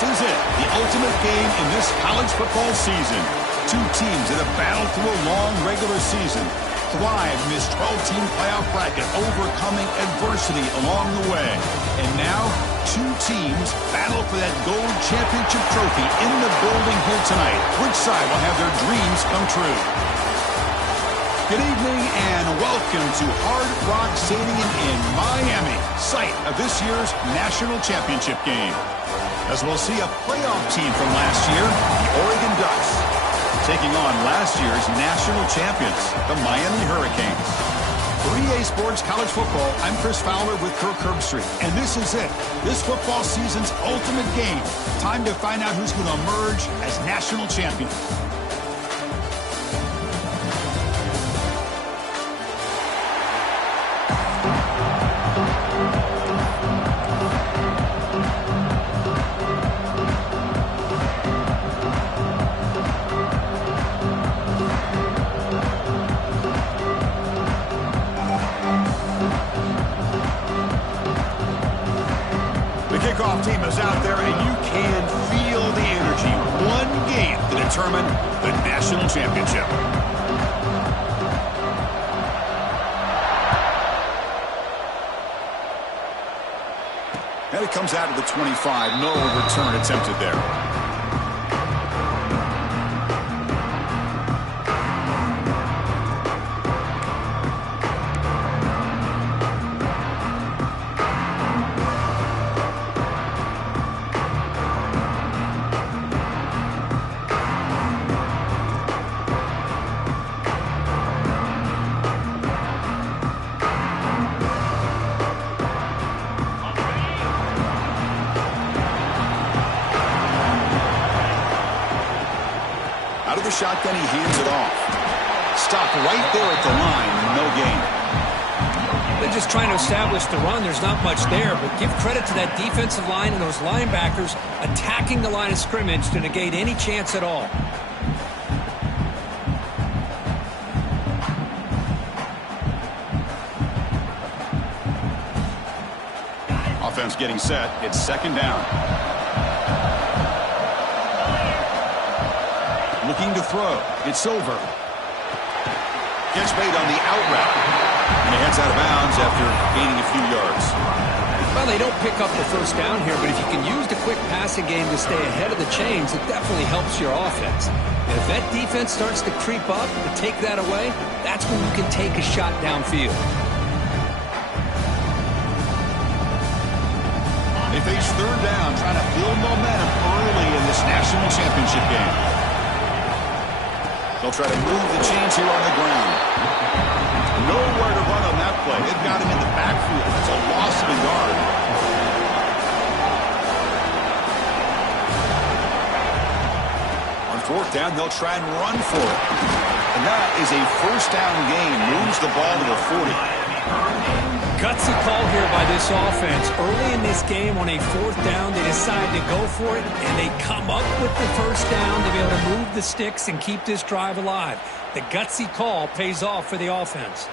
This is it, the ultimate game in this college football season. Two teams that have battled through a long regular season, thrived in this 12-team playoff bracket, overcoming adversity along the way. And now, two teams battle for that gold championship trophy in the building here tonight. Which side will have their dreams come true? Good evening and welcome to Hard Rock Stadium in Miami, site of this year's national championship game. As we'll see a playoff team from last year, the Oregon Ducks, taking on last year's national champions, the Miami Hurricanes. For EA Sports College Football, I'm Chris Fowler with Kirk Herbstreit, and this is it. This football season's ultimate game. Time to find out who's going to emerge as national champion. Kickoff team is out there, and you can feel the energy. One game to determine the national championship. And it comes out of the 25. No return attempted there. Out of the shotgun, he hands it off. Stopped right there at the line, no gain. They're just trying to establish the run. There's not much there, but give credit to that defensive line and those linebackers attacking the line of scrimmage to negate any chance at all. Offense getting set. It's second down. Looking to throw. It's over. Gets made on the out route. And he heads out of bounds after gaining a few yards. Well, they don't pick up the first down here, but if you can use the quick passing game to stay ahead of the chains, it definitely helps your offense. And if that defense starts to creep up and take that away, that's when you can take a shot downfield. They face third down, trying to build momentum early in this national championship game. They'll try to move the chains here on the ground. Nowhere to run on that play. They've got him in the backfield. It's a loss of a yard. On fourth down, they'll try and run for it. And that is a first down gain. Moves the ball to the 40. Gutsy call here by this offense. Early in this game on a fourth down, they decide to go for it, and they come up with the first down to be able to move the sticks and keep this drive alive. The gutsy call pays off for the offense.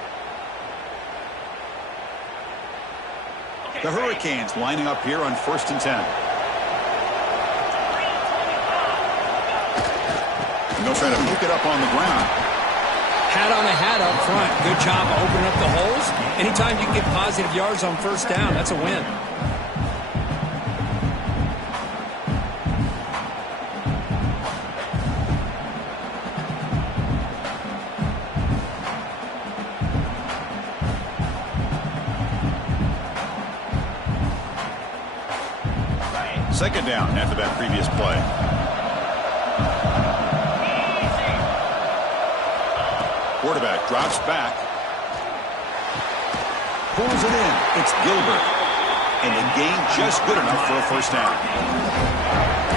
The Hurricanes lining up here on 1st and 10. And they'll try to pick it up on the ground. Hat on a hat up front. Good job opening up the holes. Anytime you can get positive yards on first down, that's a win. Second down after that previous play. Quarterback drops back. Pulls it in. It's Gilbert. And the gain just good enough for a first down.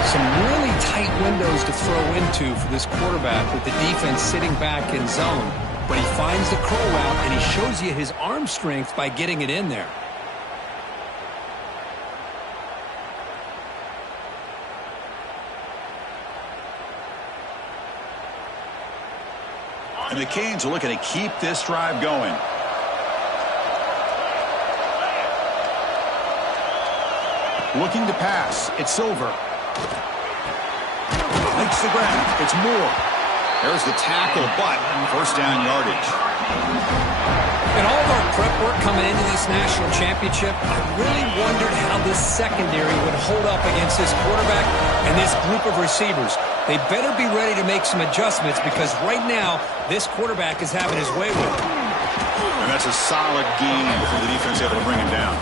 Some really tight windows to throw into for this quarterback with the defense sitting back in zone. But he finds the curl route, and he shows you his arm strength by getting it in there. And the Canes are looking to keep this drive going. Looking to pass. It's Silver. Makes the grab. It's Moore. There's the tackle, but first down yardage. In all of our prep work coming into this national championship, I really wondered how this secondary would hold up against this quarterback and this group of receivers. They better be ready to make some adjustments because right now, this quarterback is having his way with it. And that's a solid gain for the defense able to bring him down.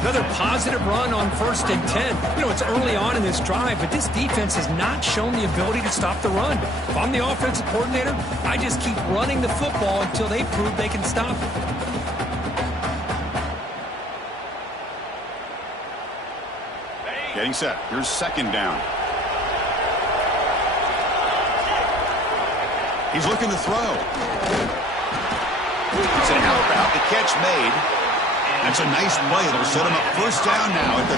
Another positive run on 1st and 10. You know, it's early on in this drive, but this defense has not shown the ability to stop the run. If I'm the offensive coordinator, I just keep running the football until they prove they can stop it. Getting set. Here's second down. He's looking to throw. It's an out route. The catch made. That's a nice play. It'll set him up first down now at the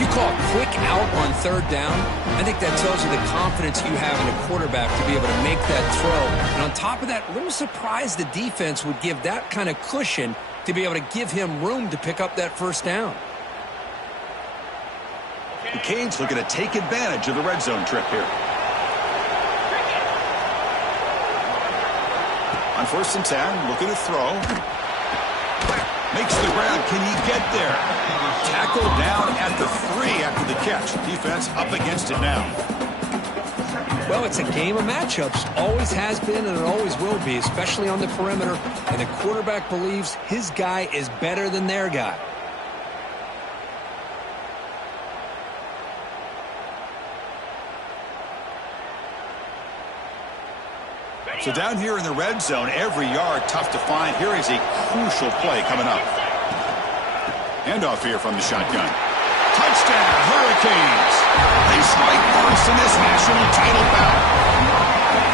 12. You call a quick out on 3rd down, I think that tells you the confidence you have in a quarterback to be able to make that throw. And on top of that, a little surprised the defense would give that kind of cushion to be able to give him room to pick up that first down. The Canes looking to take advantage of the red zone trip here. On 1st and 10, looking to throw. Makes the grab. Can he get there? Tackled down at the 3 after the catch. Defense up against it now. Well, it's a game of matchups. Always has been and it always will be, especially on the perimeter. And the quarterback believes his guy is better than their guy. So down here in the red zone, every yard tough to find. Here is a crucial play coming up. Handoff here from the shotgun. Touchdown, Hurricanes. They strike first in this national title bout.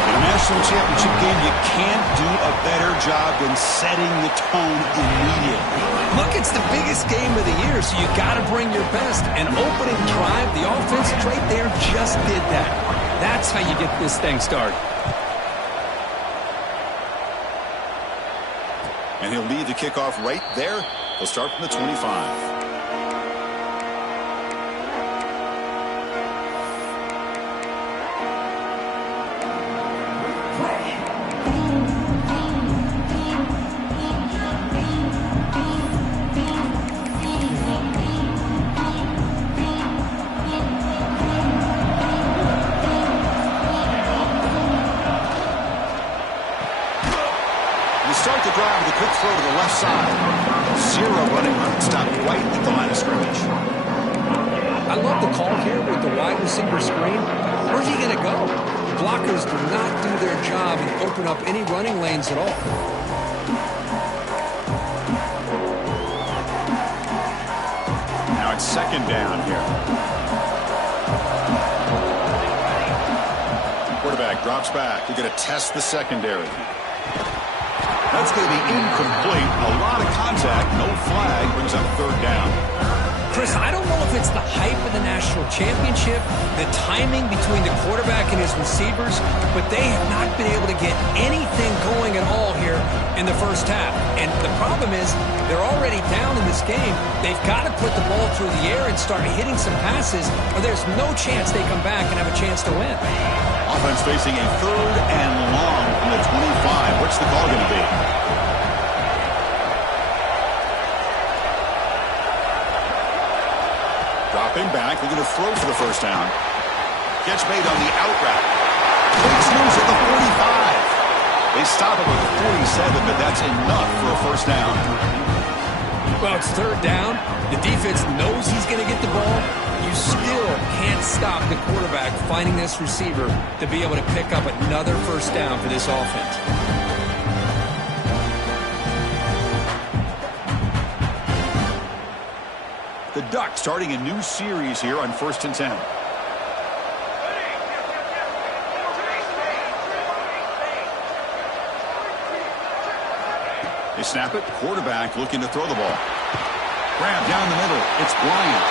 In a national championship game, you can't do a better job than setting the tone immediately. Look, it's the biggest game of the year, so you got to bring your best. An opening drive, the offense right there just did that. That's how you get this thing started. And he'll lead the kickoff right there. He'll start from the 25. Start the drive with a quick throw to the left side. 0 running route. Stopped right at the line of scrimmage. I love the call here with the wide receiver screen. Where's he going to go? Blockers do not do their job and open up any running lanes at all. Now it's second down here. Quarterback drops back. He's going to test the secondary. That's going to be incomplete. A lot of contact. No flag. Brings up 3rd down. Chris, I don't know if it's the hype of the national championship, the timing between the quarterback and his receivers, but they have not been able to get anything going at all here in the first half. And the problem is they're already down in this game. They've got to put the ball through the air and start hitting some passes, or there's no chance they come back and have a chance to win. Offense facing a 3rd and long from the 25. What's the call going to be? Dropping back, they're going to throw for the first down. Catch made on the out route. Breaks loose at the 45. They stop him at the 47, but that's enough for a first down. Well, it's 3rd down. The defense knows he's going to get the ball. You still can't stop the quarterback finding this receiver to be able to pick up another first down for this offense. The Ducks starting a new series here on 1st and 10. They snap it. Quarterback looking to throw the ball. Grab down the middle. It's Bryant.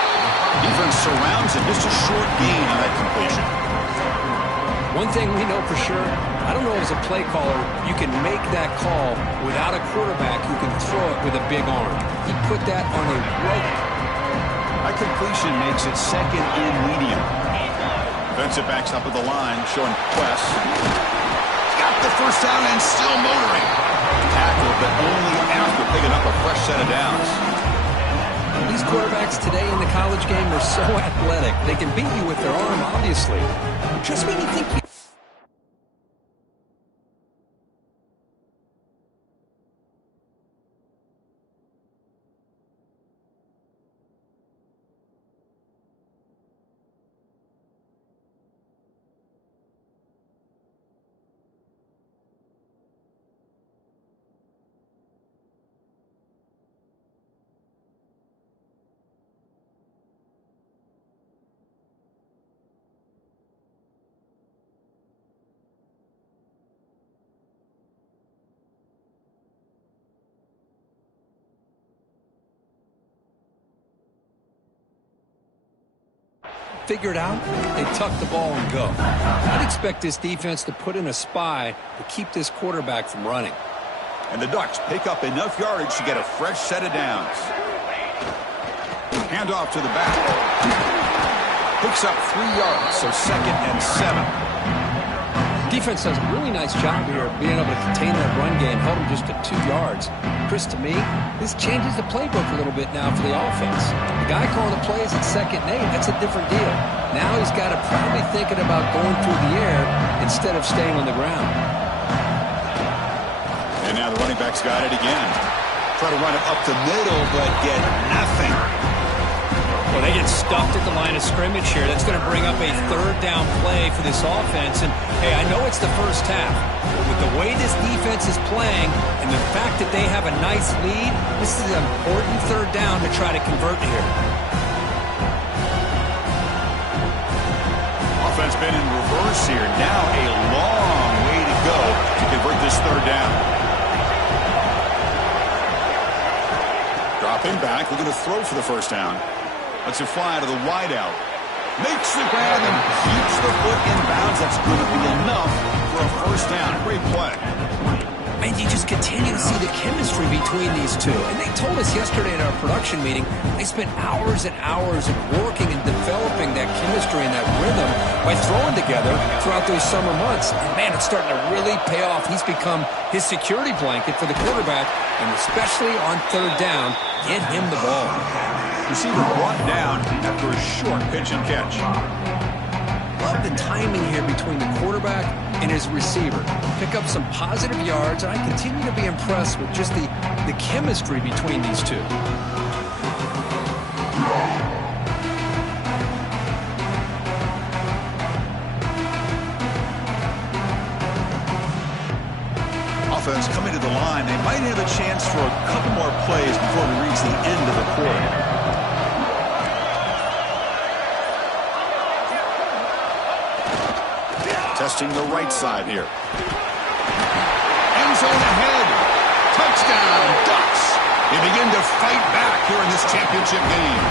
Defense surrounds him. Just a short gain on that completion. One thing we know for sure, I don't know as a play caller, you can make that call without a quarterback who can throw it with a big arm. He put that on a rope. That completion makes it second and medium. Defensive backs up at the line, showing press. Got the first down and still motoring. Tackle, but only after picking up a fresh set of downs. These quarterbacks today in the college game are so athletic. They can beat you with their arm, obviously. Just when you think you... figure it out, they tuck the ball and go. I'd expect this defense to put in a spy to keep this quarterback from running. And the Ducks pick up enough yardage to get a fresh set of downs. Handoff to the back. Picks up 3 yards, so 2nd and 7. Defense does a really nice job here being able to contain that run game, held them just at 2 yards. Chris, to me, this changes the playbook a little bit now for the offense. The guy calling the plays at 2nd and 8, that's a different deal. Now he's got to probably thinking about going through the air instead of staying on the ground. And now the running back's got it again. Try to run it up the middle, but get nothing. Well, they get stuffed at the line of scrimmage here. That's going to bring up a 3rd down play for this offense. And, hey, I know it's the first half, but with the way this defense is playing and the fact that they have a nice lead, this is an important 3rd down to try to convert here. Offense been in reverse here. Now a long way to go to convert this 3rd down. Dropping back, looking to throw for the first down. Lets it fly to the wideout. Makes the grab and keeps the foot in bounds. That's going to be enough for a first down. Great play. And you just continue to see the chemistry between these two. And they told us yesterday at our production meeting, they spent hours and hours of working and developing that chemistry and that rhythm by throwing together throughout those summer months. And, man, it's starting to really pay off. He's become his security blanket for the quarterback, and especially on 3rd down, get him the ball. Receiver brought down after a short pitch and catch. Love the timing here between the quarterback and his receiver. Pick up some positive yards, and I continue to be impressed with just the chemistry between these two. Offense coming to the line. They might have a chance for a couple more plays before we reach the end of the quarter. Testing the right side here. End zone ahead. Touchdown, Ducks. They begin to fight back here in this championship game.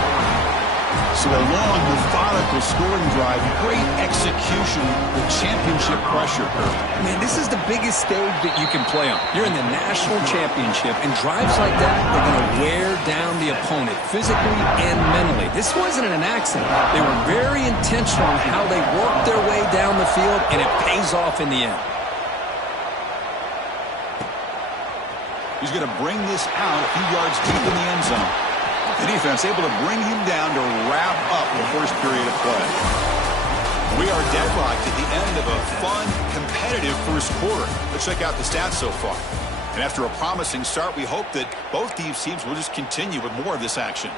So a long, methodical scoring drive. Great execution with championship pressure. Man, this is the biggest stage that you can play on. You're in the national championship, and drives like that are going to wear down the opponent physically and mentally. This wasn't an accident. They were very intentional on how they worked their way down the field, and it pays off in the end. He's going to bring this out a few yards deep in the end zone. The defense able to bring him down to wrap up the first period of play. We are deadlocked at the end of a fun, competitive first quarter. Let's check out the stats so far. And after a promising start, we hope that both these teams will just continue with more of this action.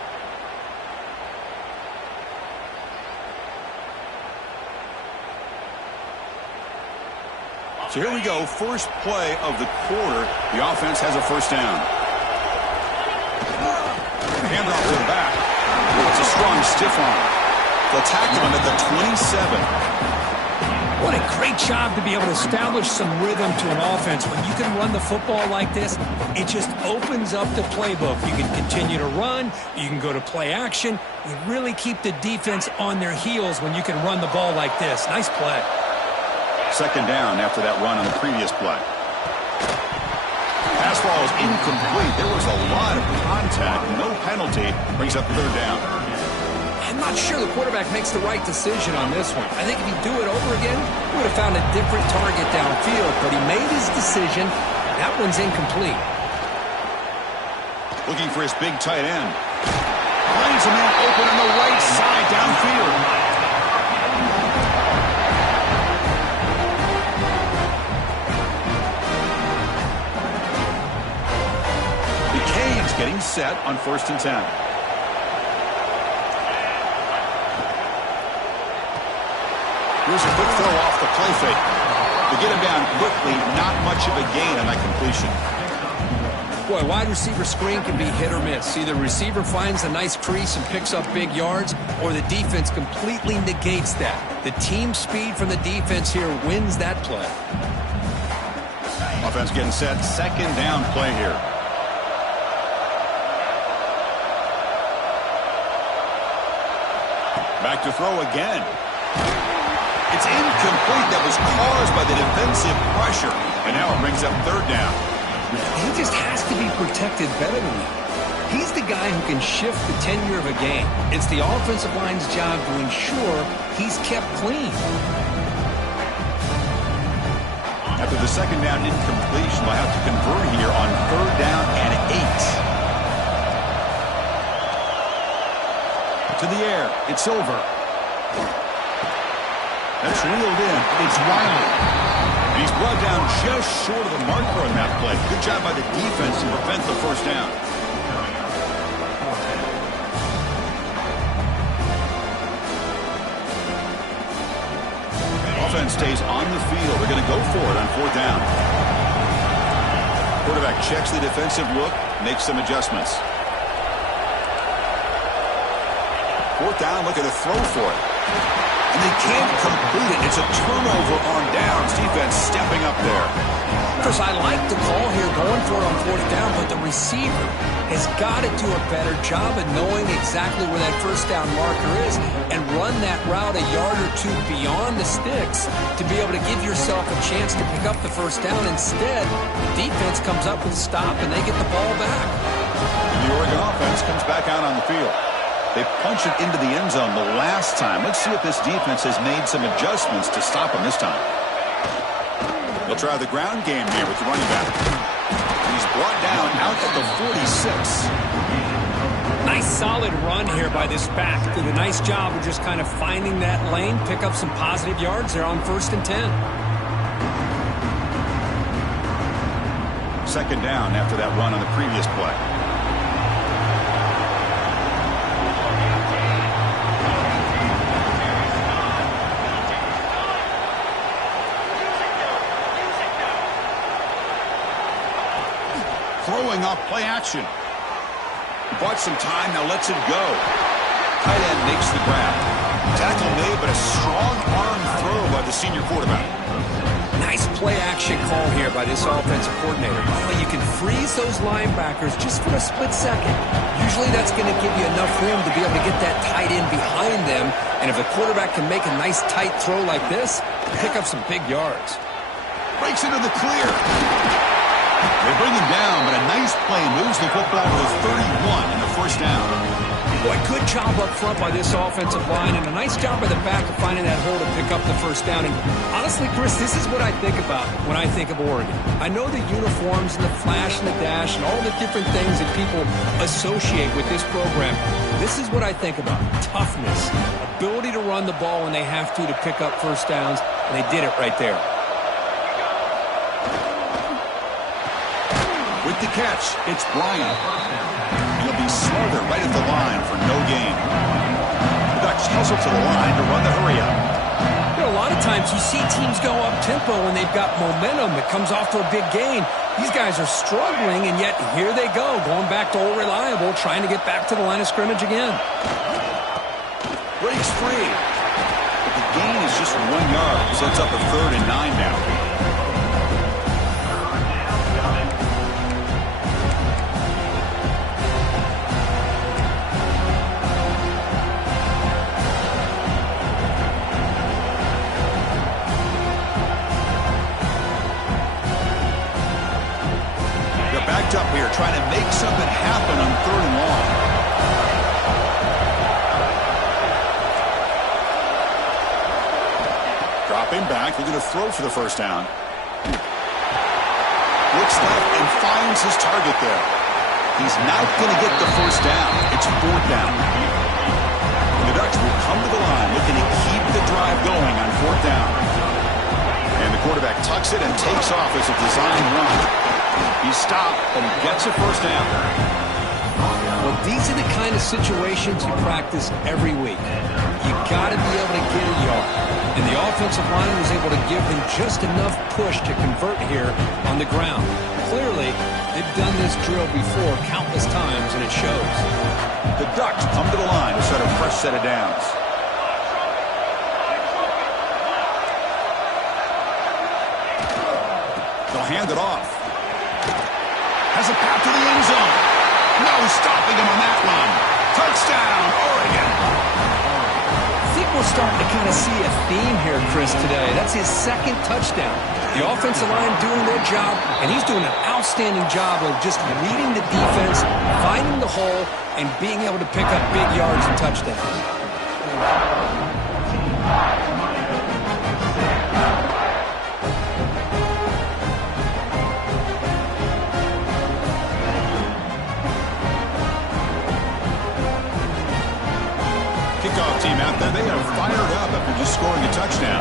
So here we go, first play of the quarter. The offense has a first down. Handoff to the back. It's a strong stiff arm. They'll tackle him at the 27. What a great job to be able to establish some rhythm to an offense. When you can run the football like this, it just opens up the playbook. You can continue to run. You can go to play action. You really keep the defense on their heels when you can run the ball like this. Nice play. Second down after that run on the previous play. Pass ball is incomplete. There was a lot of contact. No penalty. Brings up 3rd down. I'm not sure the quarterback makes the right decision on this one. I think if he'd do it over again, he would have found a different target downfield, but he made his decision. That one's incomplete. Looking for his big tight end. Finds a man open on the right side downfield. Getting set on 1st and 10. Here's a quick throw off the play fake. They get him down quickly, not much of a gain on that completion. Boy, wide receiver screen can be hit or miss. Either the receiver finds a nice crease and picks up big yards, or the defense completely negates that. The team speed from the defense here wins that play. Offense getting set, 2nd down play here. Back to throw again. It's incomplete. That was caused by the defensive pressure. And now it brings up 3rd down. He just has to be protected better than that. He's the guy who can shift the tenure of a game. It's the offensive line's job to ensure he's kept clean. After the 2nd down incompletion, they'll have to convert here on 3rd down and 8. To the air. It's over. That's reeled in. It's Riley. And he's brought down just short of the marker on that play. Good job by the defense to prevent the 1st down. Offense stays on the field. They're going to go for it on 4th down. Quarterback checks the defensive look, makes some adjustments. 4th down, looking to throw for it. And they can't complete it. It's a turnover on downs. Defense stepping up there. Chris, I like the call here going for it on 4th down, but the receiver has got to do a better job of knowing exactly where that 1st down marker is and run that route a yard or 2 beyond the sticks to be able to give yourself a chance to pick up the 1st down. Instead, the defense comes up with a stop and they get the ball back. And the Oregon offense comes back out on the field. They punched it into the end zone the last time. Let's see if this defense has made some adjustments to stop him this time. They'll try the ground game here with the running back. He's brought down out at the 46. Nice solid run here by this back. Did a nice job of just kind of finding that lane, pick up some positive yards there on 1st and 10. 2nd down after that run on the previous play. Throwing off play action. Bought some time, now lets it go. Tight end makes the grab. Tackle made, but a strong arm throw by the senior quarterback. Nice play action call here by this offensive coordinator. But you can freeze those linebackers just for a split second. Usually that's going to give you enough room to be able to get that tight end behind them. And if the quarterback can make a nice tight throw like this, pick up some big yards. Breaks into the clear. They bring him down, but a nice play moves the football to the 31 in the 1st down. Boy, good job up front by this offensive line, and a nice job by the back of finding that hole to pick up the 1st down. And honestly, Chris, this is what I think about when I think of Oregon. I know the uniforms and the flash and the dash and all the different things that people associate with this program. This is what I think about. Toughness, ability to run the ball when they have to pick up 1st downs, and they did it right there. With the catch, it's Bryant. He'll be smothered right at the line for no gain. The Ducks hustle to the line to run the hurry-up. You know, a lot of times you see teams go up-tempo when they've got momentum that comes off to a big gain. These guys are struggling, and yet here they go, going back to old reliable, trying to get back to the line of scrimmage again. Breaks free. But the gain is just 1 yard. Sets up a 3rd and 9 now. Up here trying to make something happen on 3rd and long. Stepping back, looking to throw for the first down. Looks left and finds his target there. He's not going to get the first down. It's fourth down. And the Ducks will come to the line looking to keep the drive going on fourth down. And the quarterback tucks it and takes off as a design run. He stopped and gets a first down. Well, these are the kind of situations you practice every week. You got to be able to get a yard. And the offensive line was able to give him just enough push to convert here on the ground. Clearly, they've done this drill before countless times, and it shows. The Ducks come to the line to set a fresh set of downs. They'll hand it off. Has a path to the end zone. No stopping him on that run. Touchdown, Oregon. I think we're starting to kind of see a theme here, Chris, today. That's his second touchdown. The offensive line doing their job, and he's doing an outstanding job of just leading the defense, finding the hole, and being able to pick up big yards and touchdowns. Kickoff team out there, they are fired up after just scoring a touchdown.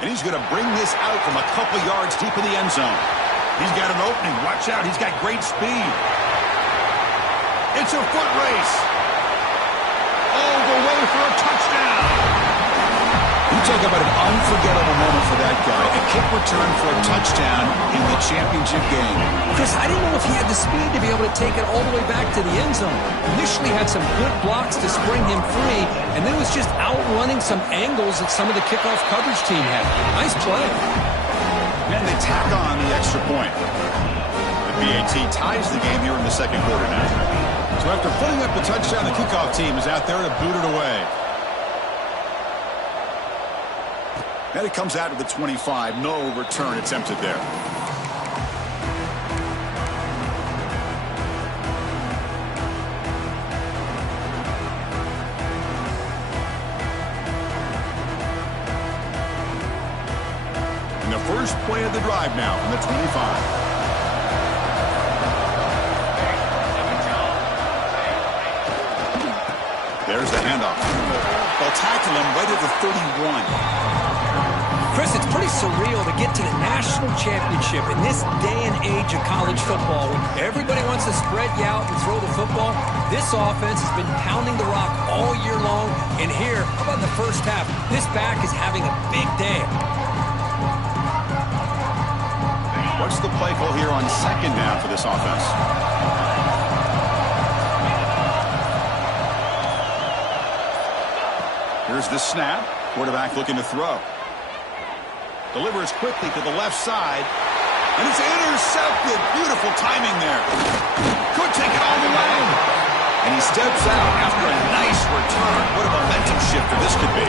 And he's going to bring this out from a couple yards deep in the end zone. He's got an opening. Watch out. He's got great speed. It's a foot race. All the way for a touchdown. You talk about an unforgettable moment for that guy. A kick return for a touchdown in the championship game. Chris, I didn't know if he had the speed to be able to take it all the way back to the end zone. Initially had some good blocks to spring him free, and then was just outrunning some angles that some of the kickoff coverage team had. Nice play. And they tack on the extra point. The BAT ties the game here in the second quarter now. So after putting up the touchdown, the kickoff team is out there to boot it away. And it comes out to the 25. No return attempted there. And the first play of the drive now on the 25. There's the handoff. They'll tackle him right at the 31. Chris, it's pretty surreal to get to the national championship in this day and age of college football when everybody wants to spread you out and throw the football. This offense has been pounding the rock all year long. And here, how about in the first half? This back is having a big day. What's the play call here on second down for this offense? Here's the snap. Quarterback looking to throw. Delivers quickly to the left side. And it's intercepted. Beautiful timing there. Could take it all the way. And he steps out after a nice return. What a momentum shifter this could be.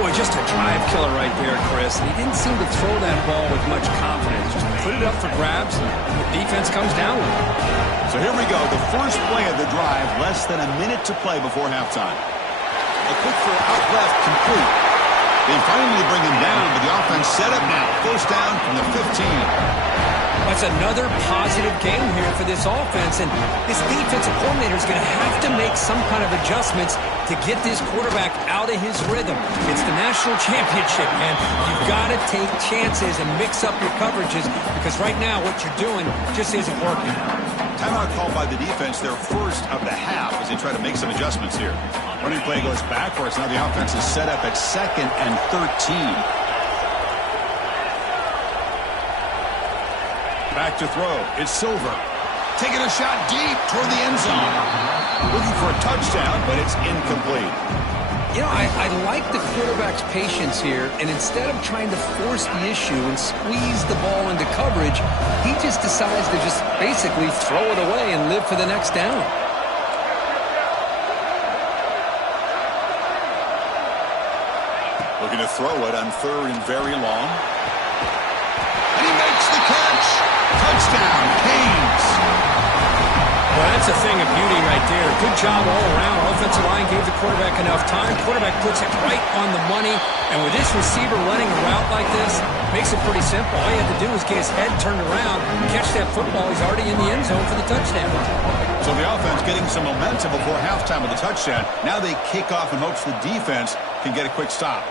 Boy, just a drive killer right there, Chris. He didn't seem to throw that ball with much confidence. Just put it up for grabs, and the defense comes down with it. So here we go. The first play of the drive, less than a minute to play before halftime. A quick throw out left, complete. They finally bring him down, but the offense set up now. First down from the 15. That's another positive game here for this offense, and this defensive coordinator is going to have to make some kind of adjustments to get this quarterback out of his rhythm. It's the national championship, man. You've got to take chances and mix up your coverages because right now what you're doing just isn't working. Timeout called by the defense, their first of the half, as they try to make some adjustments here. Running play goes backwards. Now the offense is set up at 2nd and 13. Back to throw. It's Silver. Taking a shot deep toward the end zone. Looking for a touchdown, but it's incomplete. You know, I like the quarterback's patience here, and instead of trying to force the issue and squeeze the ball into coverage, he just decides to just basically throw it away and live for the next down. Looking to throw it on 3rd and very long. And he makes the catch. Touchdown, Canes. Well, that's a thing of beauty right there. Good job all around. Offensive line gave the quarterback enough time. Quarterback puts it right on the money. And with this receiver running a route like this, makes it pretty simple. All you have to do is get his head turned around, catch that football. He's already in the end zone for the touchdown. So the offense getting some momentum before halftime with the touchdown. Now they kick off in hopes the defense can get a quick stop.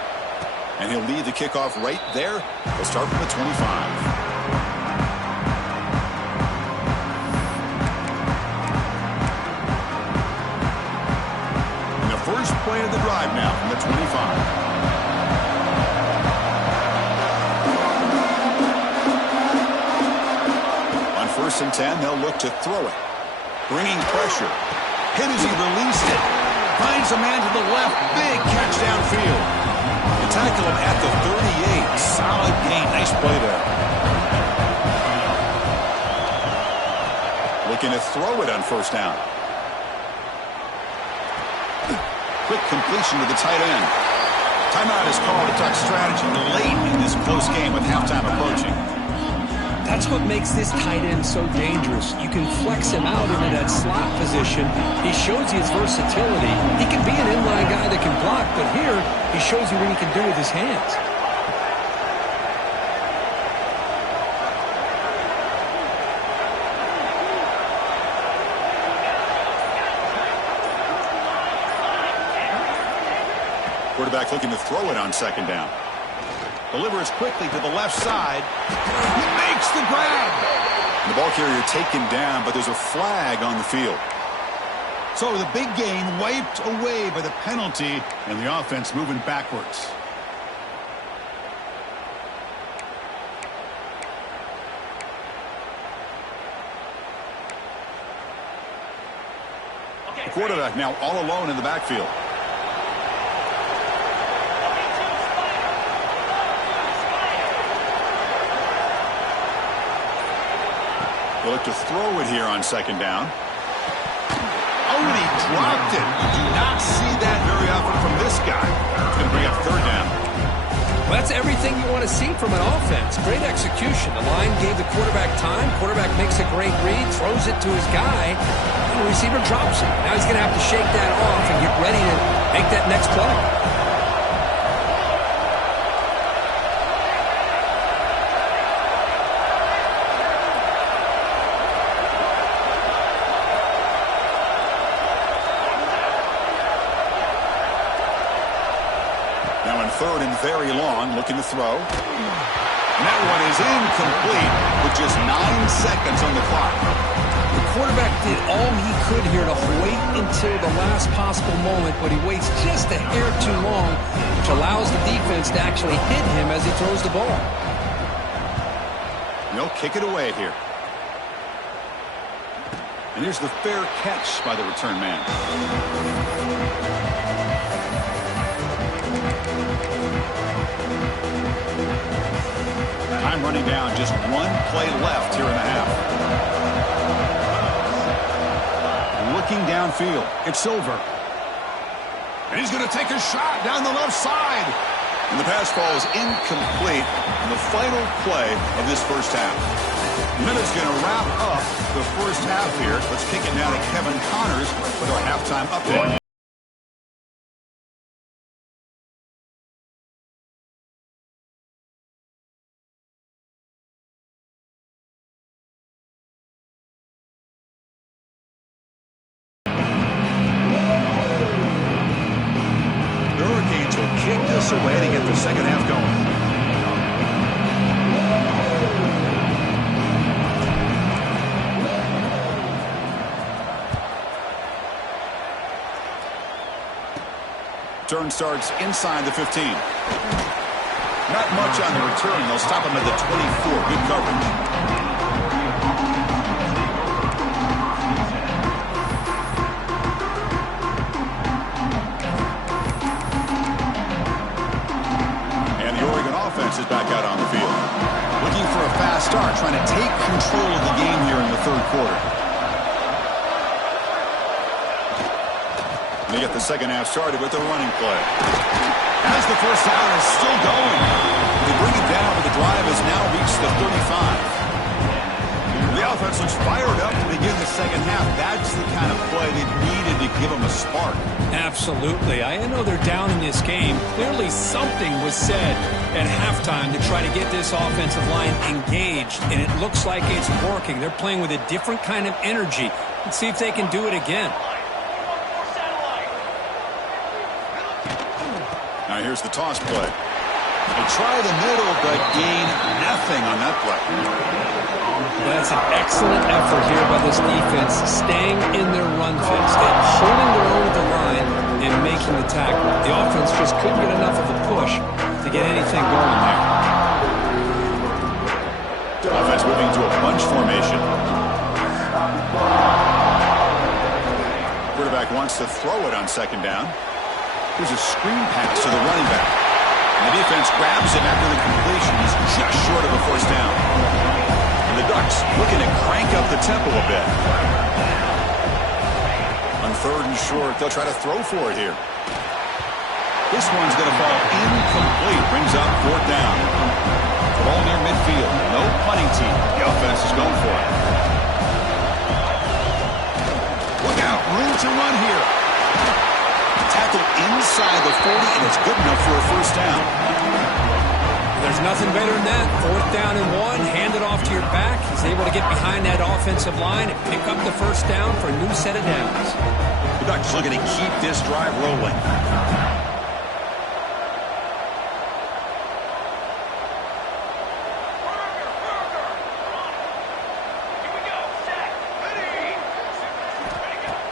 And he'll lead the kickoff right there. We'll start from the 25. First play of the drive now from the 25. On 1st and 10, they'll look to throw it. Bringing pressure. Hit as he released it. Finds a man to the left. Big catch downfield. They tackle him at the 38. Solid gain. Nice play there. Looking to throw it on 1st down. Quick completion to the tight end. Timeout is called to talk strategy late in this close game with halftime approaching. That's what makes this tight end so dangerous. You can flex him out into that slot position. He shows you his versatility. He can be an inline guy that can block, but here he shows you what he can do with his hands. Quarterback looking to throw it on 2nd down. Delivers quickly to the left side. He makes the grab. The ball carrier taken down, but there's a flag on the field. So the big gain wiped away by the penalty, and the offense moving backwards. The quarterback now all alone in the backfield. They look to throw it here on 2nd down. Oh, and he dropped it. You do not see that very often from this guy. It's going to bring up 3rd down. Well, that's everything you want to see from an offense. Great execution. The line gave the quarterback time. Quarterback makes a great read, throws it to his guy, and the receiver drops it. Now he's going to have to shake that off and get ready to make that next play. Now in 3rd and very long, looking to throw. And that one is incomplete with just 9 seconds on the clock. The quarterback did all he could here to wait until the last possible moment, but he waits just a hair too long, which allows the defense to actually hit him as he throws the ball. They'll kick it away here. And here's the fair catch by the return man. Time running down, just 1 play left here in the half. Looking downfield, it's Silver. And he's going to take a shot down the left side. And the pass ball is incomplete in the final play of this 1st half. Minute's going to wrap up the 1st half here. Let's kick it now to Kevin Connors with our halftime update. Kick this away to get the 2nd half going. Turn starts inside the 15. Not much on the return. They'll stop him at the 24. Good coverage. Is back out on the field. Looking for a fast start, trying to take control of the game here in the 3rd quarter. They get the 2nd half started with a running play. As the 1st down is still going. They bring it down, but the drive has now reached the 35. The offense looks fired up to begin the second half, that's the kind of play they needed to give them a spark. Absolutely. I know they're down in this game. Clearly something was said at halftime to try to get this offensive line engaged, and it looks like it's working. They're playing with a different kind of energy. Let's see if they can do it again. Now here's the toss play. They try the middle, but gain nothing on that play. That's an excellent effort here by this defense, staying in their run fix and holding their own at the line and making the tackle. The offense just couldn't get enough of a push to get anything going there. Offense moving to a bunch formation. Quarterback wants to throw it on second down. Here's a screen pass to the running back. And the defense grabs him after the completion. He's just short of a first down. And the Ducks looking to crank up the tempo a bit. On third and short, they'll try to throw for it here. This one's going to fall incomplete. Brings up fourth down. Ball near midfield. No punting team. The offense is going for it. Look out. Room to run here. Tackle inside the 40, and it's good enough for a first down. There's nothing better than that. Fourth down and 1, hand it off to your back. He's able to get behind that offensive line and pick up the first down for a new set of downs. The Ducks looking to keep this drive rolling.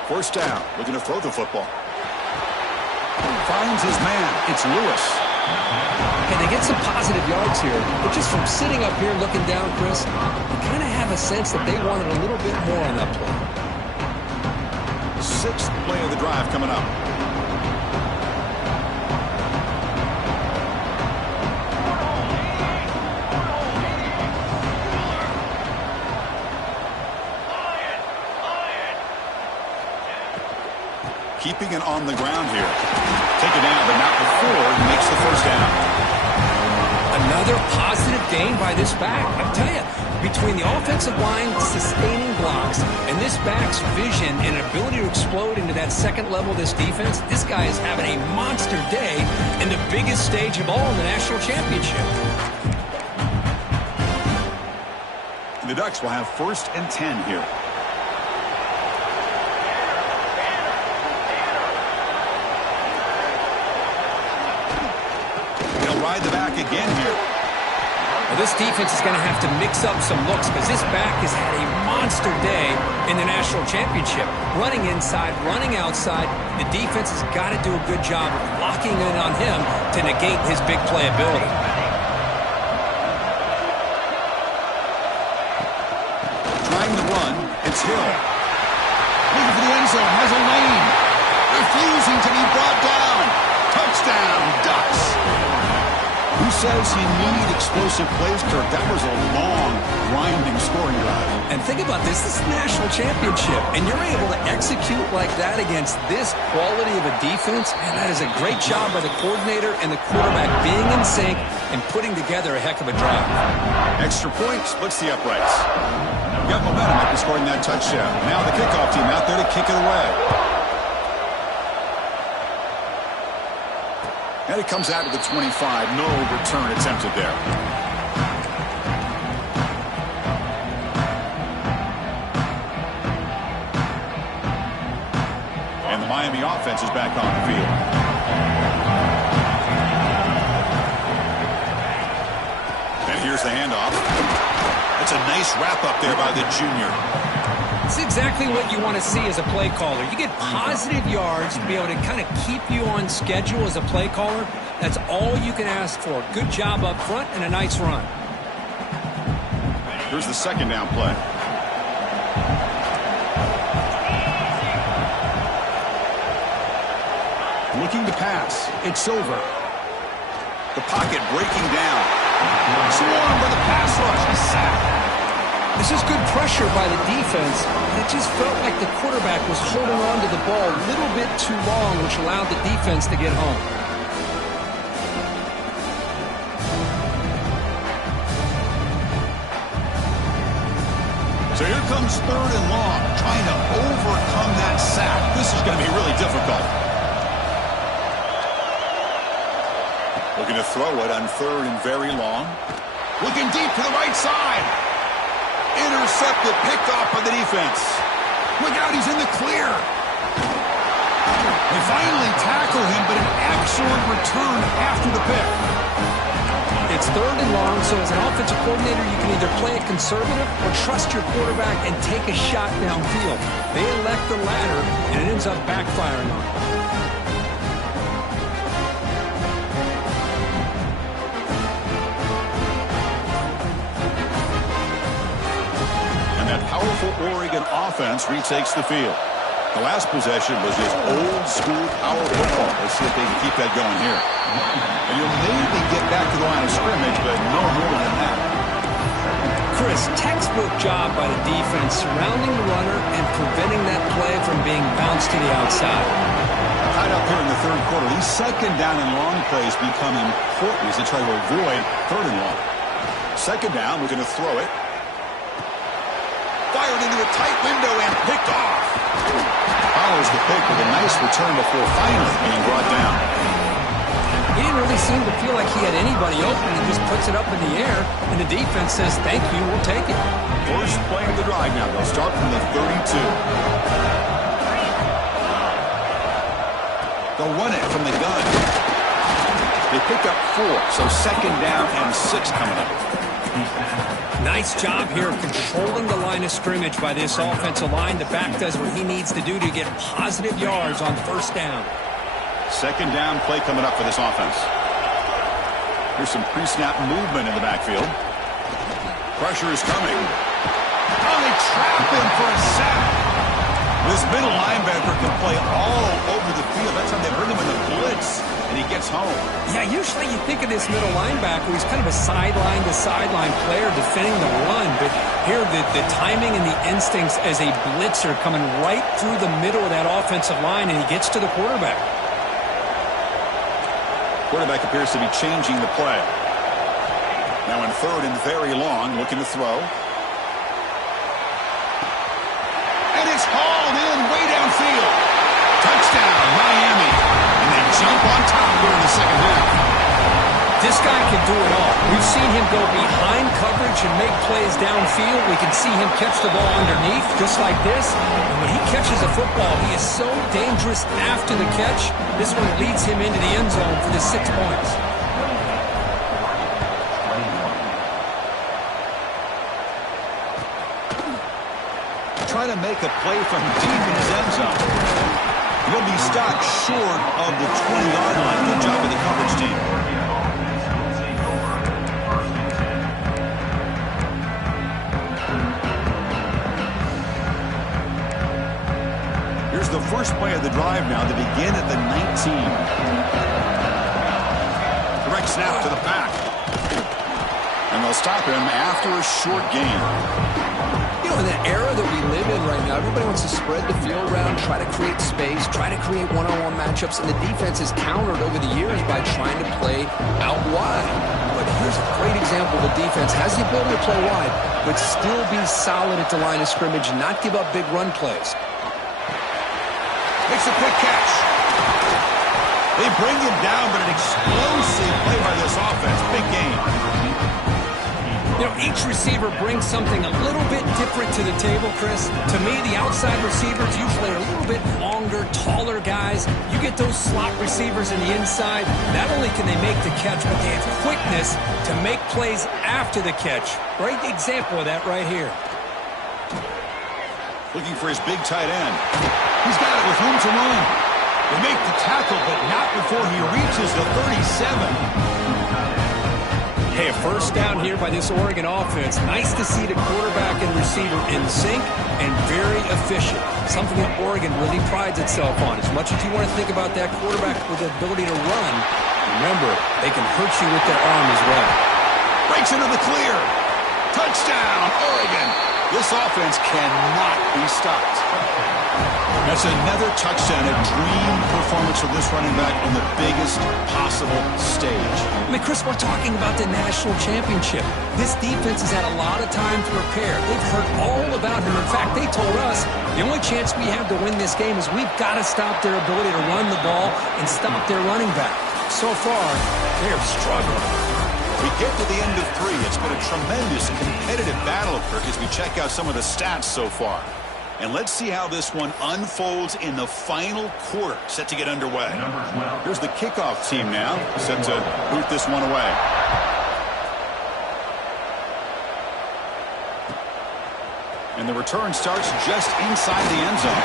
First down, looking to throw the football. Finds his man. It's Lewis. Can they get some positive yards here? But just from sitting up here looking down, Chris, you kind of have a sense that they wanted a little bit more on that play. Sixth play of the drive coming up. Keeping it on the ground here. Take it down, but not before he makes the first down. Another positive gain by this back. I tell you, between the offensive line sustaining blocks and this back's vision and ability to explode into that second level of this defense, this guy is having a monster day in the biggest stage of all in the national championship. The Ducks will have 1st and 10 here. Ride the back again here. Well, this defense is going to have to mix up some looks because this back has had a monster day in the national championship. Running inside, running outside. The defense has got to do a good job of locking in on him to negate his big play ability. Trying to run. It's Hill. Looking for the end zone. Has a lane. Refusing to be brought down. Touchdown, Ducks. Who says you need explosive plays, Kirk? That was a long, grinding scoring drive. And think about this. This is the national championship, and you're able to execute like that against this quality of a defense, and that is a great job by the coordinator and the quarterback being in sync and putting together a heck of a drive. Extra point splits the uprights. Got momentum after scoring that touchdown. Now the kickoff team out there to kick it away. And it comes out of the 25. No return attempted there. And the Miami offense is back on the field. And here's the handoff. That's a nice wrap up there by the junior. It's exactly what you want to see as a play caller. You get positive yards to be able to kind of keep you on schedule as a play caller. That's all you can ask for. Good job up front and a nice run. Here's the second down play. Looking to pass. It's over. The pocket breaking down. Swarmed by the pass rush. A sack. This is good pressure by the defense, but it just felt like the quarterback was holding on to the ball a little bit too long, which allowed the defense to get home. So here comes 3rd and long, trying to overcome that sack. This is going to be really difficult. Looking to throw it on 3rd and very long. Looking deep to the right side. Intercepted, picked off by the defense. Look out, he's in the clear. They finally tackle him, but an excellent return after the pick. It's 3rd and long, so as an offensive coordinator, you can either play it conservative or trust your quarterback and take a shot downfield. They elect the latter, and it ends up backfiring on them. And that powerful Oregon offense retakes the field. The last possession was just old-school power football. Let's see if they can keep that going here. And you'll maybe get back to the line of scrimmage, but no more than that. Chris, textbook job by the defense surrounding the runner and preventing that play from being bounced to the outside. Tied up here in the 3rd quarter. These 2nd down and long plays become important as they try to avoid 3rd and long. 2nd down, we're going to throw it. Fired into a tight window and picked off. Follows the pick with a nice return before finally being brought down. He didn't really seem to feel like he had anybody open. He just puts it up in the air, and the defense says, thank you, we'll take it. First play of the drive now. They'll start from the 32. They'll run it from the gun. They pick up 4, so 2nd down and 6 coming up. Nice job here of controlling the line of scrimmage by this offensive line. The back does what he needs to do to get positive yards on 1st down. 2nd down play coming up for this offense. Here's some pre-snap movement in the backfield. Pressure is coming. Oh, they trap him for a sack. This middle linebacker can play all over the field. That's how they bring him in the blitz, and he gets home. Yeah, usually you think of this middle linebacker, he's kind of a sideline-to-sideline player defending the run, but here the timing and the instincts as a blitzer coming right through the middle of that offensive line, and he gets to the quarterback. Quarterback appears to be changing the play. Now in 3rd and very long, looking to throw. And it's hauled in way downfield. Touchdown, Miami. And they jump on top here in the 2nd half. This guy can do it all. We've seen him go behind coverage and make plays downfield. We can see him catch the ball underneath, just like this. And when he catches a football, he is so dangerous after the catch. This one leads him into the end zone for the 6 points. Trying to make a play from deep in his end zone. He'll be stopped short of the 20-yard line. Good job of the coverage team. Here's the first play of the drive now to begin at the 19. Direct snap to the back. And they'll stop him after a short gain. You know, in the era that we live in right now, everybody wants to spread the field around, try to create space, try to create one-on-one matchups, and the defense has countered over the years by trying to play out wide. But here's a great example. The defense has the ability to play wide, but still be solid at the line of scrimmage, not give up big run plays. Makes a quick catch. They bring him down, but an explosive play by this offense. Big game. You know, each receiver brings something a little bit different to the table, Chris. To me, the outside receivers usually are a little bit longer, taller guys. You get those slot receivers in the inside, not only can they make the catch, but they have quickness to make plays after the catch. Great example of that right here. Looking for his big tight end. He's got it with room to run. They make the tackle, but not before he reaches the 37. Hey, a first down here by this Oregon offense. Nice to see the quarterback and receiver in sync and very efficient. Something that Oregon really prides itself on. As much as you want to think about that quarterback with the ability to run, remember, they can hurt you with their arm as well. Breaks into the clear. Touchdown, Oregon. This offense cannot be stopped. That's another touchdown, a dream performance for this running back on the biggest possible stage. I mean, Chris, we're talking about the national championship. This defense has had a lot of time to prepare. They've heard all about him. In fact, they told us the only chance we have to win this game is we've got to stop their ability to run the ball and stop their running back. So far, they're struggling. We get to the end of 3. It's been a tremendous competitive battle, Kirk, as we check out some of the stats so far. And let's see how this one unfolds in the final quarter, set to get underway. Here's the kickoff team now, set to boot this one away. And the return starts just inside the end zone.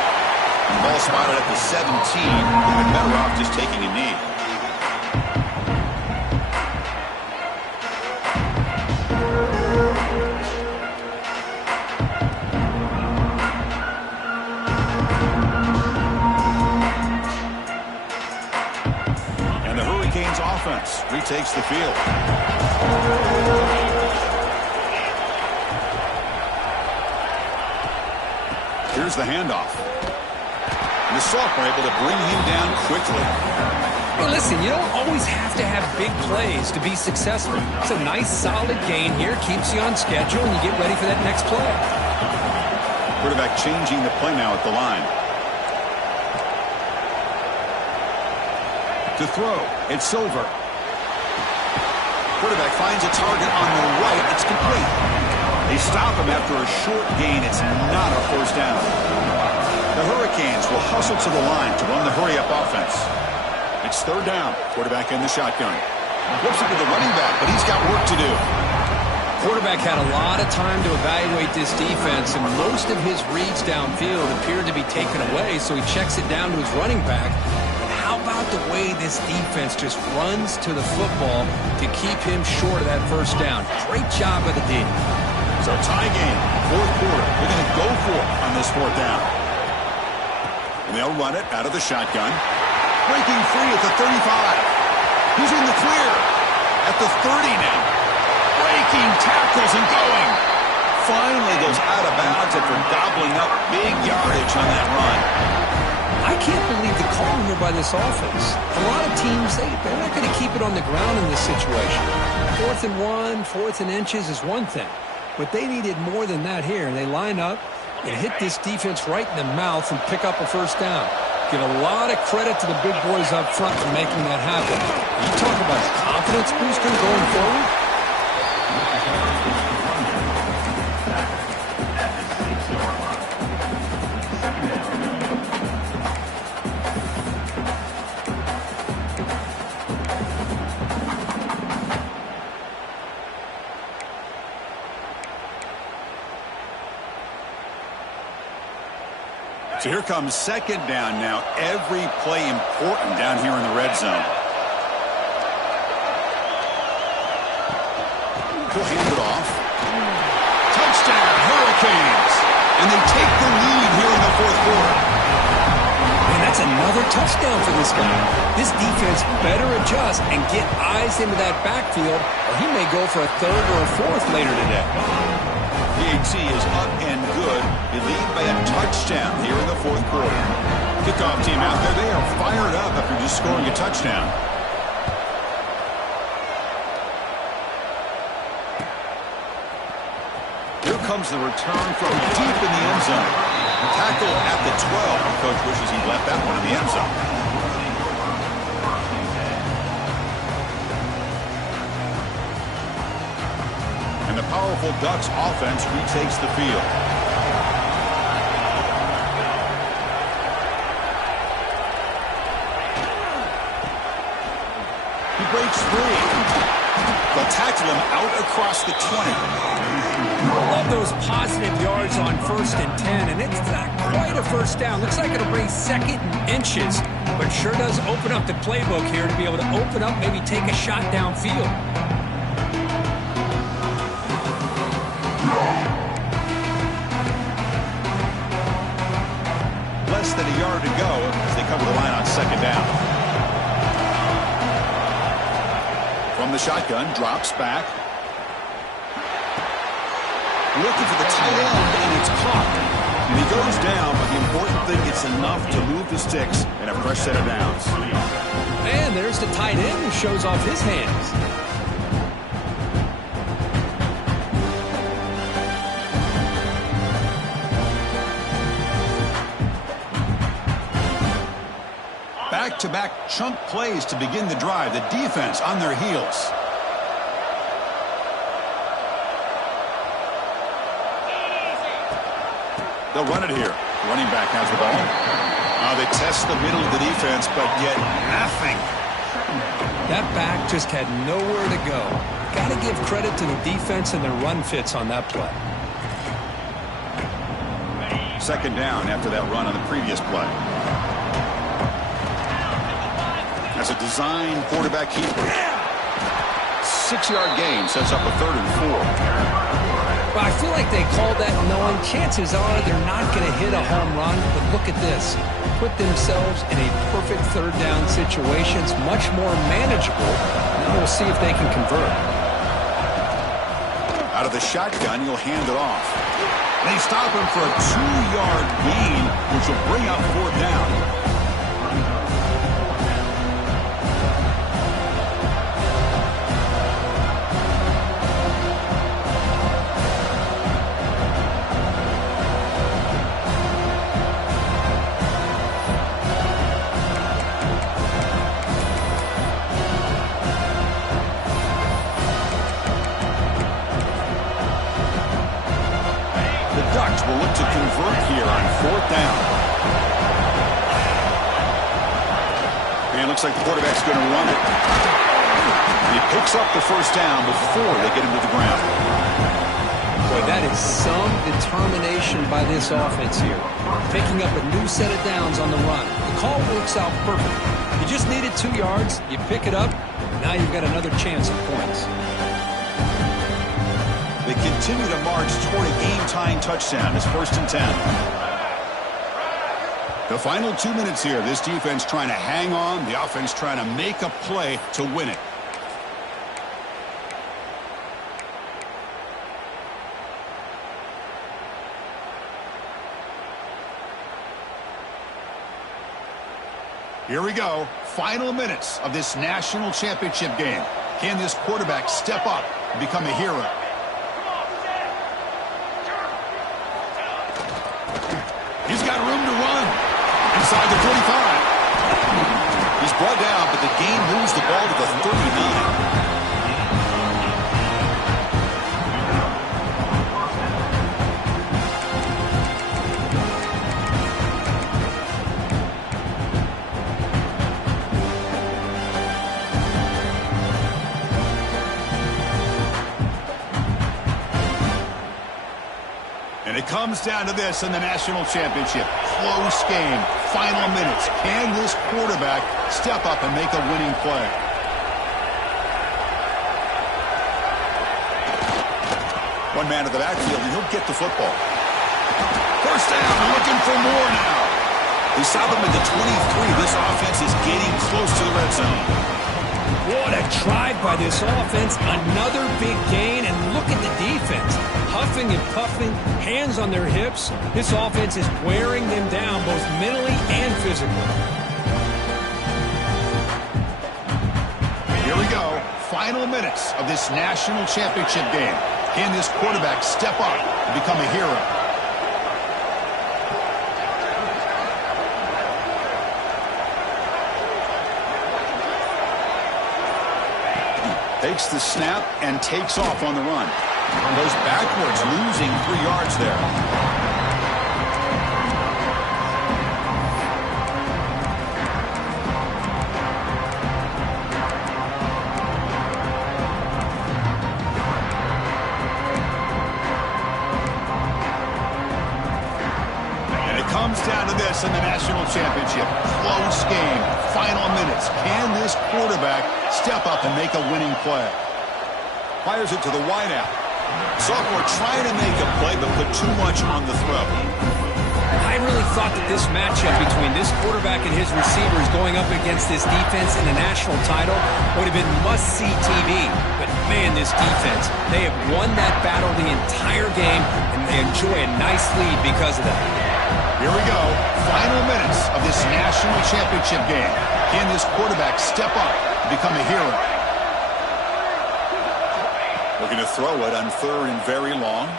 And the ball spotted at the 17. They've been better off just taking a knee. Offense retakes the field. Here's the handoff. And the Sophomore able to bring him down quickly. Hey, listen, you don't always have to have big plays to be successful. It's a nice, solid gain here. Keeps you on schedule, and you get ready for that next play. Quarterback changing the play now at the line. To throw, it's Silver. Quarterback finds a target on the right. It's complete. They stop him after a short gain. It's not a first down. The Hurricanes will hustle to the line to run the hurry-up offense. It's third down. Quarterback in the shotgun. Flips it to the running back, but he's got work to do. Quarterback had a lot of time to evaluate this defense, and most of his reads downfield appeared to be taken away, so he checks it down to his running back. How about the way this defense just runs to the football to keep him short of that first down? Great job by the D. So tie game, fourth quarter. They're going to go for it on this fourth down. And they'll run it out of the shotgun. Breaking free at the 35. He's in the clear at the 30 now. Breaking tackles and going. Finally goes out of bounds after gobbling up big yardage on that run. I can't believe the call here by this offense. A lot of teams, they're not going to keep it on the ground in this situation. 4th and 1, 4th and inches is one thing. But they needed more than that here. And they line up and hit this defense right in the mouth and pick up a first down. Give a lot of credit to the big boys up front for making that happen. You talk about a confidence booster going forward. So here comes second down now. Every play important down here in the red zone. He'll hand it off. Touchdown, Hurricanes. And they take the lead here in the fourth quarter. And that's another touchdown for this guy. This defense better adjust and get eyes into that backfield, or he may go for a third or a fourth later today. PAT is up and good. They lead by a touchdown here in the fourth quarter. Kickoff team out there. They are fired up after just scoring a touchdown. Here comes the return from deep in the end zone. Tackle at the 12. Coach wishes he left that one in the end zone. And the powerful Ducks offense retakes the field. He breaks free. They'll tackle him out across the 20. I love those positive yards on 1st and 10, and it's not quite a first down. Looks like it'll bring 2nd and inches, but sure does open up the playbook here to be able to open up, maybe take a shot downfield. Less than a yard to go as they cover the line on second down. From the shotgun, drops back. looking for the tight end, and it's caught. And he goes down, but the important thing, it's enough to move the sticks and a fresh set of downs. And there's the tight end who shows off his hands. Back-to-back chunk plays to begin the drive. The defense on their heels. They'll run it here. Running back has the ball. They test the middle of the defense, but get nothing. That back just had nowhere to go. Got to give credit to the defense and their run fits on that play. Second down after that run on the previous play. As a design quarterback keeper. 6-yard gain sets up a 3rd and 4. Well, I feel like they called that knowing chances are they're not going to hit a home run. But look at this. Put themselves in a perfect 3rd down situation. It's much more manageable. Now we'll see if they can convert. Out of the shotgun, he'll hand it off. They stop him for a 2-yard gain, which will bring up 4th down. Ducks will look to convert here on 4th down. And it looks like the quarterback's going to run it. He picks up the 1st down before they get him to the ground. Boy, that is some determination by this offense here. Picking up a new set of downs on the run. The call works out perfect. You just needed 2 yards. You pick it up. Now you've got another chance at points. They continue to march toward a game-tying touchdown. It's 1st and 10. The final 2 minutes here. This defense trying to hang on. The offense trying to make a play to win it. Here we go. Final minutes of this national championship game. Can this quarterback step up and become a hero? He's got room to run inside the 45. He's brought down, but the game moves the ball to the 39. And it comes down to this in the national championship. Close game. Final minutes. Can this quarterback step up and make a winning play? One man to the backfield, and he'll get the football. 1st down, looking for more now. They stop him at the 23. This offense is getting close to the red zone. What a drive by this offense. Another big gain, and look at the defense. Huffing and puffing, hands on their hips. This offense is wearing them down both mentally and physically. Here we go. Final minutes of this national championship game. Can this quarterback step up and become a hero? Takes the snap and takes off on the run. Goes backwards, losing 3 yards there. And it comes down to this in the national championship. Close game, final minutes. Can this quarterback step up and make a winning play? Fires it to the wideout. Sophomore trying to make a play, but put too much on the throw. I really thought that this matchup between this quarterback and his receivers going up against this defense in a national title would have been must-see TV. But, man, this defense, they have won that battle the entire game, and they enjoy a nice lead because of that. Here we go. Final minutes of this national championship game. Can this quarterback step up and become a hero? Looking to throw it on 3rd and very long.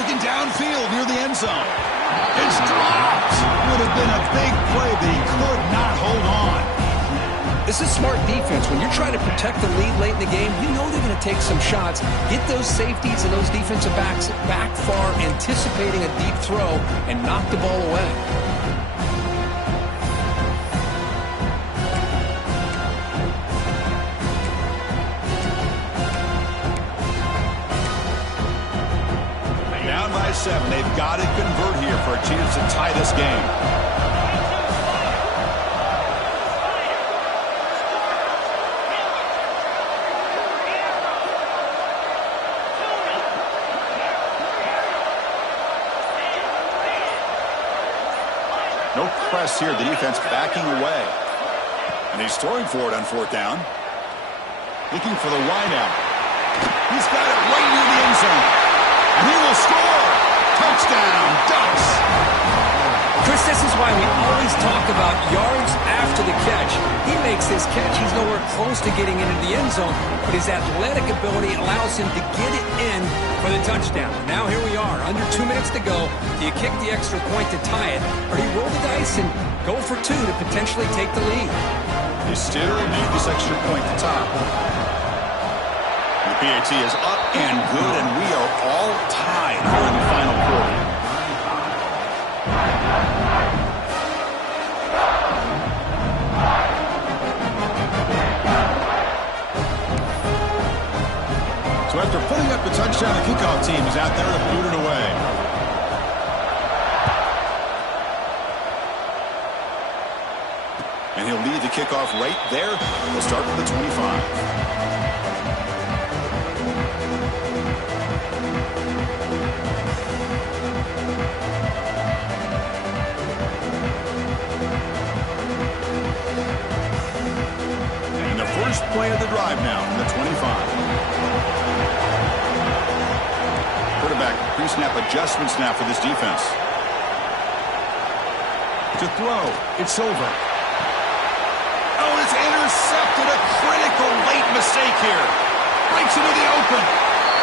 Looking downfield near the end zone. It's dropped. Would have been a big play, but he could not hold on. This is smart defense. When you're trying to protect the lead late in the game, you know they're going to take some shots, get those safeties and those defensive backs back far, anticipating a deep throw, and knock the ball away. Down by 7. They've got to convert here for a chance to tie this game. No press here. The defense backing away. And he's throwing for it on 4th down. Looking for the wideout. He's got it right near the end zone. And he will score. Touchdown, Ducks. Chris, this is why we always talk about yards after the catch. He makes this catch. He's nowhere close to getting into the end zone, but his athletic ability allows him to get it in for the touchdown. Now here we are, under 2 minutes to go. Do you kick the extra point to tie it, or do you roll the dice and go for 2 to potentially take the lead? You still need this extra point to top. The PAT is up and good, and we are all tied here in the final quarter. So after putting up the touchdown, the kickoff team is out there to boot it away. And he'll lead the kickoff right there. We'll start with the 25. First play of the drive now from the 25. Quarterback pre-snap adjustments now for this defense. To throw, it's over. Oh, it's intercepted. A critical late mistake here. Breaks into the open.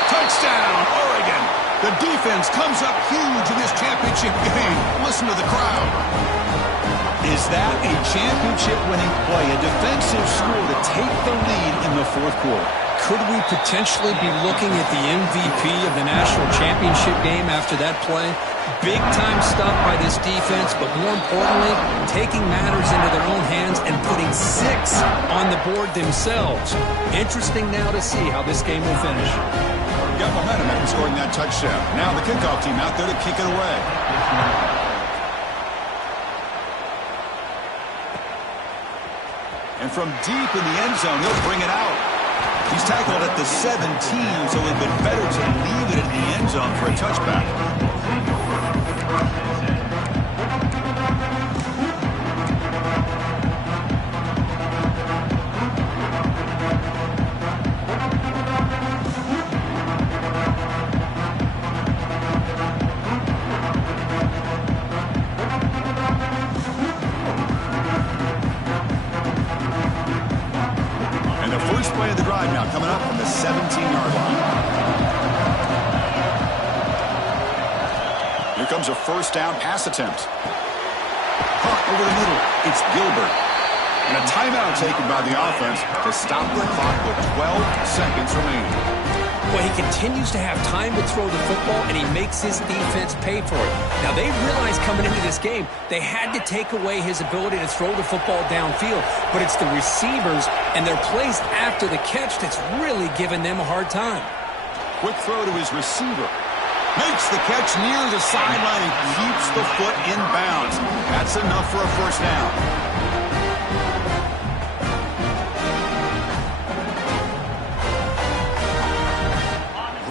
Touchdown, Oregon. The defense comes up huge in this championship game. Listen to the crowd. Is that a championship-winning play, a defensive score to take the lead in the 4th quarter? Could we potentially be looking at the MVP of the national championship game after that play? Big-time stuff by this defense, but more importantly, taking matters into their own hands and putting 6 on the board themselves. Interesting now to see how this game will finish. Got momentum after scoring that touchdown. Now the kickoff team out there to kick it away. And from deep in the end zone, he'll bring it out. He's tackled at the 17, so it would have been better to leave it in the end zone for a touchback. Coming up from the 17-yard line. Here comes a first down pass attempt. Caught over the middle. It's Gilbert. And a timeout taken by the offense to stop the clock with 12 seconds remaining. Well, he continues to have time to throw the football, and he makes his defense pay for it. Now, they realized coming into this game they had to take away his ability to throw the football downfield, but it's the receivers and their plays after the catch that's really giving them a hard time. Quick throw to his receiver. Makes the catch near the sideline and keeps the foot in bounds. That's enough for a first down.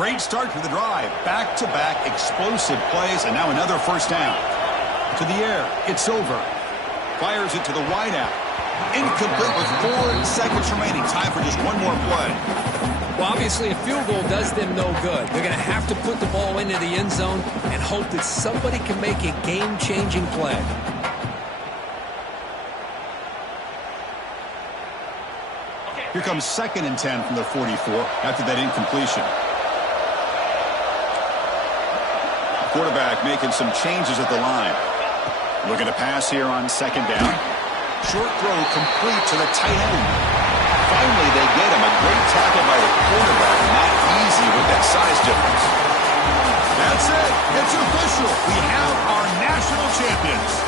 Great start for the drive. Back-to-back explosive plays, and now another first down. To the air. It's over. Fires it to the wideout. Incomplete with 4 seconds remaining. Time for just one more play. Well, obviously, a field goal does them no good. They're going to have to put the ball into the end zone and hope that somebody can make a game-changing play. Here comes 2nd and 10 from the 44 after that incompletion. Quarterback making some changes at the line. Looking to pass here on 2nd down. Short throw complete to the tight end. Finally, they get him. A great tackle by the quarterback. Not easy with that size difference. That's it. It's official. We have our national champions.